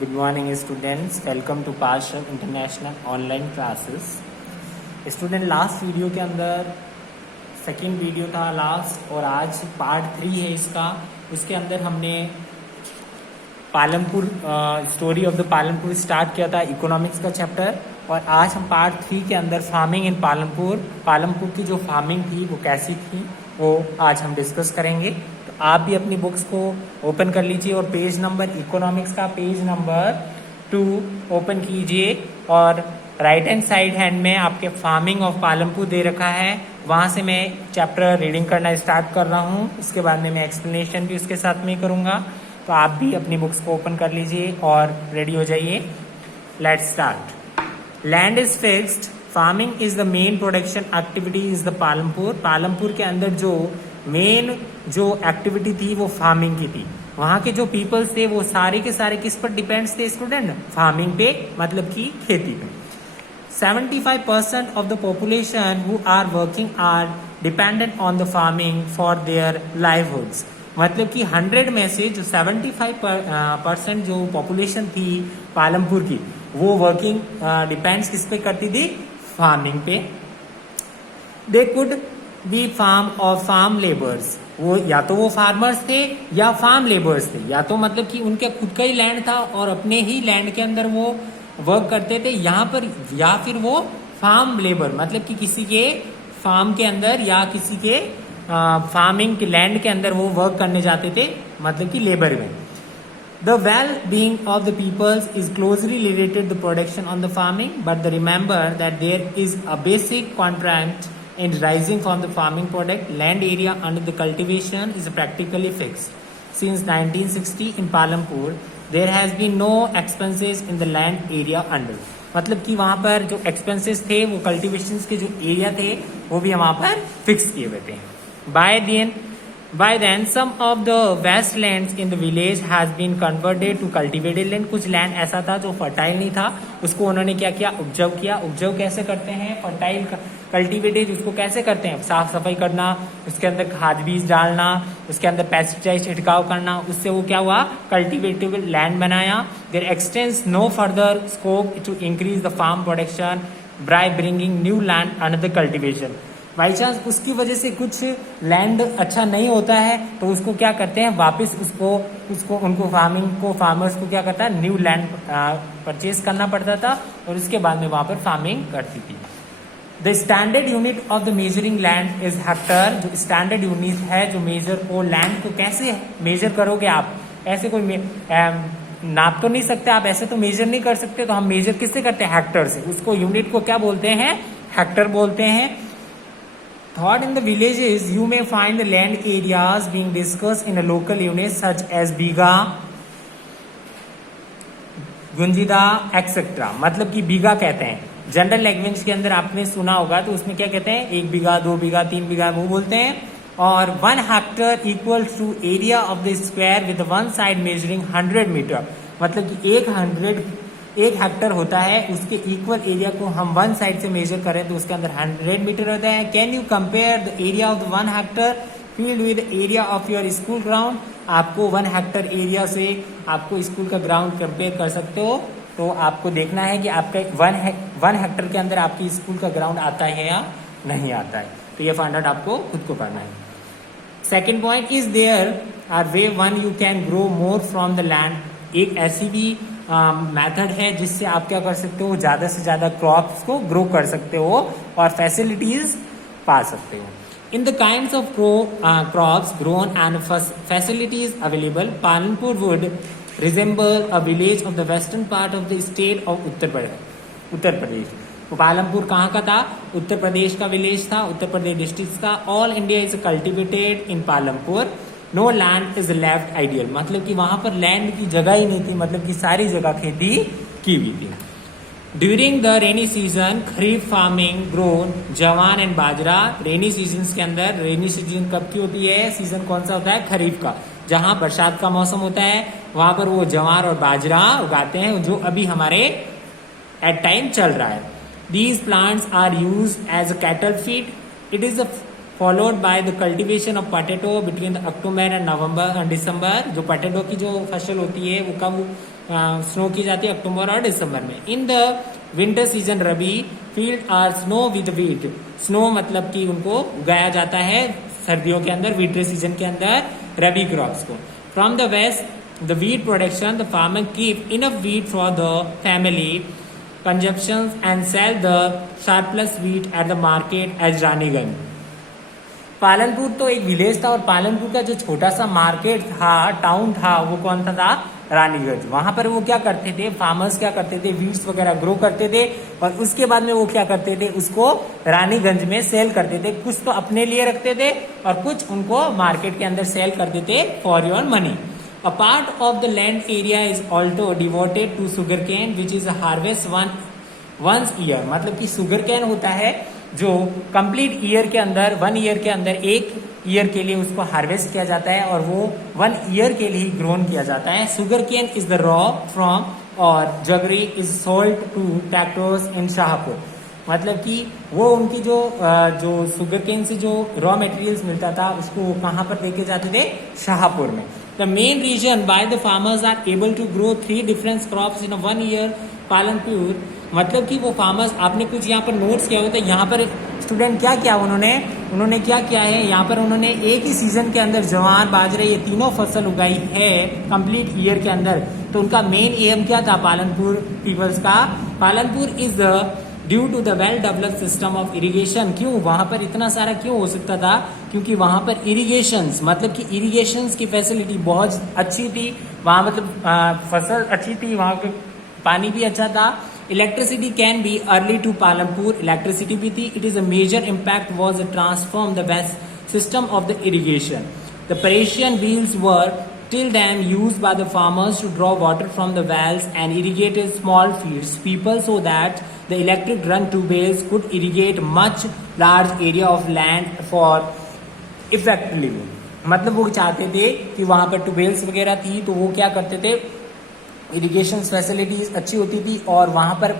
Good morning students, welcome to Parsha International Online Classes. Student last video के अंदर second video था last और आज पार्ट 3 है इसका। उसके अंदर हमने Palampur story of the Palampur start किया था, इकोनॉमिक्स का चैप्टर। और आज हम पार्ट 3 के अंदर फार्मिंग इन पालमपुर की जो फार्मिंग थी वो कैसी थी वो आज हम डिस्कस करेंगे। तो आप भी अपनी बुक्स को ओपन कर लीजिए और पेज नंबर इकोनॉमिक्स का पेज नंबर 2 ओपन कीजिए और राइट हैंड साइड हैंड में आपके फार्मिंग ऑफ पालमपुर दे रखा है, वहां से मैं चैप्टर रीडिंग करना स्टार्ट कर रहा हूँ। उसके बाद में मैं एक्सप्लेनेशन भी उसके साथ में करूँगा। तो आप भी अपनी बुक्स को ओपन कर लीजिए और रेडी हो जाइए। Let's start. Land is fixed, farming is the main production activity is the Palampur के अंदर जो मेन जो एक्टिविटी थी वो फार्मिंग की थी। वहां के जो पीपल्स थे वो सारे के सारे किस पर डिपेंड्स थे स्टूडेंट? फार्मिंग पे, मतलब की खेती पे। 75% of the population who are working are dependent on the farming for their livelihoods। मतलब कि 100 में से जो 75% जो पॉपुलेशन थी पालमपुर की वो वर्किंग डिपेंड्स किस पे करती थी? फार्मिंग पे। दे कुड बी फार्म और फार्म लेबर्स, वो या तो वो फार्मर्स थे या फार्म लेबर्स थे, या तो मतलब कि उनके खुद का ही लैंड था और अपने ही लैंड के अंदर वो वर्क करते थे यहाँ पर, या फिर वो फार्म लेबर मतलब कि किसी के फार्म के अंदर या किसी के फार्मिंग के लैंड के अंदर वो वर्क करने जाते थे, मतलब कि लेबर में। The well-being of the peoples is closely related to the production on the farming, but remember that there is a basic contrast in rising from the farming product. Land area under the cultivation is practically fixed. Since 1960 in Palampur, there has been no expenses in the land area under. मतलब कि वहाँ पर जो expenses थे वो cultivations के जो area थे वो भी वहाँ पर fix किए हुए थे। By then, some of the wastelands in the village has been converted to cultivated land। कुछ लैंड ऐसा था जो फर्टाइल नहीं था, उसको उन्होंने क्या किया? उपजाऊ किया। उपजाऊ कैसे करते हैं? फर्टाइल कल्टिवेटेड उसको कैसे करते हैं? साफ सफाई करना, उसके अंदर खाद बीज डालना, उसके अंदर पेस्टिसाइड छिड़काव करना, उससे वो क्या हुआ? कल्टिवेटेबल लैंड बनाया। There extends no further scope to increase the farm production by bringing new land under the cultivation. By chance उसकी वजह से कुछ लैंड अच्छा नहीं होता है तो उसको क्या करते हैं? वापस उनको फार्मर्स को क्या करता है? न्यू लैंड परचेज करना पड़ता था और उसके बाद में वहां पर फार्मिंग करती थी। The standard unit of the measuring land is Hector. जो स्टैंडर्ड यूनिट है जो मेजर को लैंड को कैसे मेजर करोगे आप? ऐसे कोई नाप तो नहीं सकते आप, ऐसे तो मेजर नहीं कर सकते, तो हम मेजर किससे करते हैं? हेक्टर से। उसको यूनिट को क्या बोलते हैं? हेक्टर बोलते हैं। Thought in the villages, you may find the land areas being discussed in a local unit such as bigha, गुंजिदा etcetera. मतलब कि बीघा कहते हैं जनरल लैंग्वेज के अंदर, आपने सुना होगा तो उसमें क्या कहते हैं? 1 बीघा, 2 बीघा, 3 बीघा वो बोलते हैं। और 1 hectare equal to area of the square with one side measuring 100 metre. मतलब कि 1 हेक्टर होता है, उसके इक्वल एरिया को हम वन साइड से मेजर करें तो उसके अंदर 100 मीटर होता है। Can you compare the area of the 1 Hector field with area of your school ground? आपको 1 हेक्टर एरिया से आपको स्कूल का ग्राउंड कंपेयर कर सकते हो, तो आपको देखना है कि आपका 1 हेक्टर के अंदर आपकी स्कूल का ग्राउंड आता है या नहीं आता है। तो ये फाइंड आउट आपको खुद को करना है। Second point, is there are way 1 you can grow more from the land. एक ऐसी भी मेथड है जिससे आप क्या कर सकते हो? ज्यादा से ज्यादा क्रॉप्स को ग्रो कर सकते हो और फैसिलिटीज पा सकते हो। In the kinds of crops grown and facilities available, Palanpur would resemble a village of the western part of the state of Uttar Pradesh. तो पालनपुर कहाँ का था? उत्तर प्रदेश का विलेज था, उत्तर प्रदेश डिस्ट्रिक्ट का। All India is cultivated in Palanpur, no land is left ideal. मतलब कि वहां पर लैंड की जगह ही नहीं थी, मतलब कि सारी जगह खेती की हुई थी। During the rainy season kharif farming grown जवान एंड बाजरा। रेनी सीजन के अंदर, रेनी सीजन कब की होती है? सीजन कौन सा होता है? खरीफ का, जहां बरसात का मौसम होता है वहां पर वो जवार और बाजरा उगाते हैं, जो अभी हमारे एट टाइम चल रहा है। These plants are used as a cattle feed. It is followed by the cultivation of potato between the October and November and December. जो पोटैटो की जो फसल होती है वो कब स्नो की जाती है अक्टूबर और दिसंबर में। In the winter season rabi field are sown with wheat, sown मतलब कि उनको उगाया जाता है सर्दियों के अंदर, विंटर सीजन के अंदर रबी क्रॉप्स को। From the west the wheat production the farmer keep enough wheat for the family consumption and sell the surplus wheat at the market as Raniganj. Palanpur तो एक विलेज था और पालनपुर का जो छोटा सा मार्केट था, टाउन था, वो कौन सा था? रानीगंज। वहां पर वो क्या करते थे, फार्मर्स क्या करते थे, वीट्स वगैरह ग्रो करते थे और उसके बाद में वो क्या करते थे, उसको रानीगंज में सेल करते थे। कुछ तो अपने लिए रखते थे और कुछ उनको मार्केट के अंदर सेल करते थे for your money. A part of the land area is also devoted to sugar cane which is harvest once year, मतलब कि शुगर केन होता है जो कंप्लीट ईयर के अंदर, 1 ईयर के अंदर, 1 ईयर के लिए उसको हार्वेस्ट किया जाता है और वो 1 ईयर के लिए ग्रोन किया जाता है। Sugar cane is the raw from और jaggery is sold to tractors in Shahpur, मतलब कि वो उनकी जो शुगर केन से जो रॉ मटेरियल्स मिलता था उसको कहाँ पर लेके जाते थे? शाहपुर में। The main reason why the farmers are able to grow 3 different crops in 1 year Palanpur, मतलब कि वो फार्मर्स, आपने कुछ यहाँ पर नोट्स किया होता है, यहाँ पर स्टूडेंट क्या किया उन्होंने क्या किया है, यहाँ पर उन्होंने एक ही सीजन के अंदर जवार, बाजरे, ये तीनों फसल उगाई है कंप्लीट ईयर के अंदर। तो उनका मेन एम क्या था पालनपुर पीपल्स का? Palanpur is due to the well developed system of irrigation. क्यों वहां पर इतना सारा क्यों हो सकता था? क्योंकि वहां पर इरिगेशंस, मतलब कि इरिगेशंस की फैसिलिटी बहुत अच्छी थी वहां, मतलब फसल अच्छी थी, वहां पे पानी भी अच्छा था। Electricity can be early to Palanpur, electricity भी थी। It is a major impact was transform the waste system of the irrigation. The Persian wheels were till then used by the farmers to draw water from the wells and irrigated small fields people so that the electric run tubes could irrigate much large area of land for effectively। मतलब वो चाहते थे कि वहां पर tube wells वगैरह थी तो वो क्या करते थे, इरिगेशन फैसिलिटीज अच्छी होती थी और वहां पर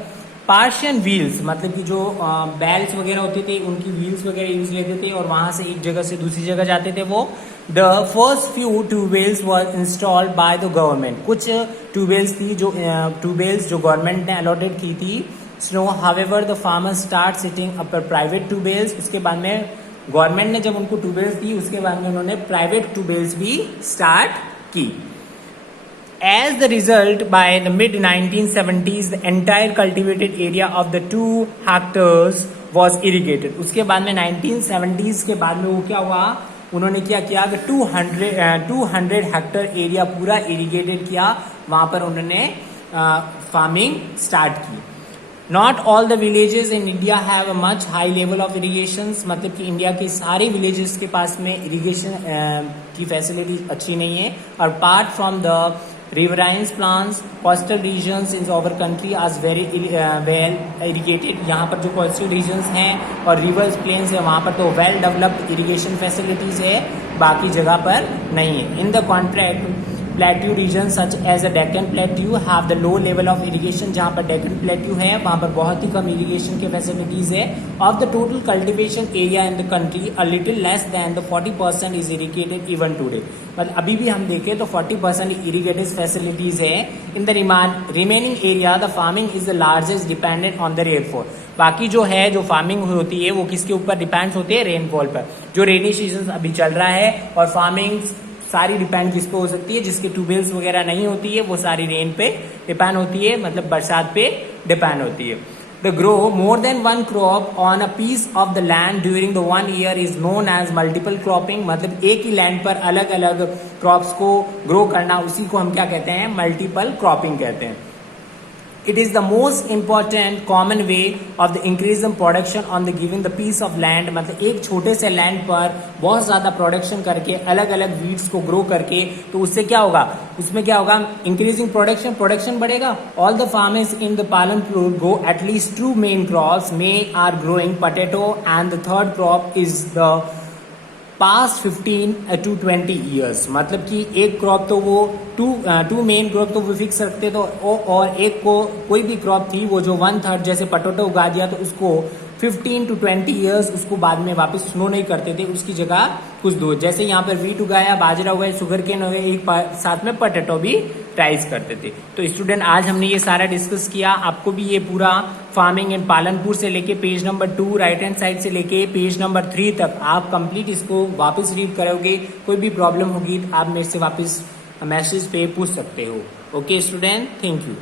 पार्शियन व्हील्स, मतलब कि जो बैल्स वगैरह होते थे उनकी व्हील्स वगैरह यूज लेते थे और वहां से एक जगह से दूसरी जगह जाते थे वो। The first few tube wells were installed by the government, कुछ ट्यूबवेल्स थी जो गवर्नमेंट ने अलॉटेड की थी। Snow however the farmer start sitting up private tube wells, उसके बाद में गवर्नमेंट ने जब उनको ट्यूबवेल्स दी उसके बाद में उन्होंने प्राइवेट ट्यूबवेल्स भी स्टार्ट की। As the result, by the mid-1970s, the entire cultivated area of the 2 hectares was irrigated. उसके बाद में 1970s के बाद में वो क्या हुआ, उन्होंने क्या किया कि 200 हेक्टर एरिया पूरा इरिगेटेड किया, वहां पर उन्होंने फार्मिंग स्टार्ट की। Not all the villages in India have a much high level of irrigation, मतलब कि इंडिया के सारे विलेजेस के पास में इरिगेशन की फैसिलिटी अच्छी नहीं है। और part from the riverine plants, coastal regions in our country are very well irrigated। यहाँ पर जो coastal regions हैं और rivers plains है वहाँ पर तो well developed irrigation facilities है, बाकी जगह पर नहीं है। In the contract plateau regions such as the Deccan Plateau have the low level of irrigation, जहाँ पर Deccan Plateau है वहाँ पर बहुत ही कम irrigation के facilities है। Of the total cultivation area in the country, a little less than the 40% is irrigated even today। मतलब अभी भी हम देखें तो 40% irrigated facilities है। In the remaining area, the farming is the largest dependent on the rainfall। बाकी जो है जो फार्मिंग होती है वो किसके ऊपर डिपेंड होती है? रेनफॉल पर। जो रेनी सीजन अभी चल रहा है और फार्मिंग सारी डिपेंड किस पे हो सकती है? जिसके ट्यूबवेल्स वगैरह नहीं होती है वो सारी रेन पे डिपेंड होती है, मतलब बरसात पे डिपेंड होती है। The grow more than 1 crop on a piece of the land during the 1 year is known as multiple cropping, मतलब एक ही लैंड पर अलग अलग क्रॉप्स को ग्रो करना, उसी को हम क्या कहते हैं? मल्टीपल क्रॉपिंग कहते हैं। It is the most important common way of the increase in production on the given the piece of land, मतलब एक छोटे से लैंड पर बहुत ज्यादा प्रोडक्शन करके अलग अलग वीड्स को ग्रो करके, तो उससे क्या होगा? उसमें क्या होगा? इंक्रीजिंग प्रोडक्शन बढ़ेगा। All the farmers in the Palanpur go at least 2 main crops may are growing potato and the third crop is the past 15 to 20 years, मतलब कि एक क्रॉप तो वो टू मेन क्रॉप तो वो फिक्स रखते तो और एक को कोई भी क्रॉप थी वो जो 1/3 जैसे पोटैटो उगा दिया तो उसको 15 to 20 ईयर्स उसको बाद में वापस स्नो नहीं करते थे, उसकी जगह कुछ दो, जैसे यहाँ पर वीट उगाया, बाजरा उगाया, शुगर केन हो गया, एक साथ में पोटैटो भी राइज करते थे। तो स्टूडेंट आज हमने ये सारा डिस्कस किया। आपको भी ये पूरा फार्मिंग इन पालनपुर से लेके page number 2 right hand side से लेके पेज नंबर 3 तक आप कंप्लीट इसको वापस रीड करोगे। कोई भी प्रॉब्लम होगी तो आप मेरे से वापस मैसेज पे पूछ सकते हो। Okay student, thank you.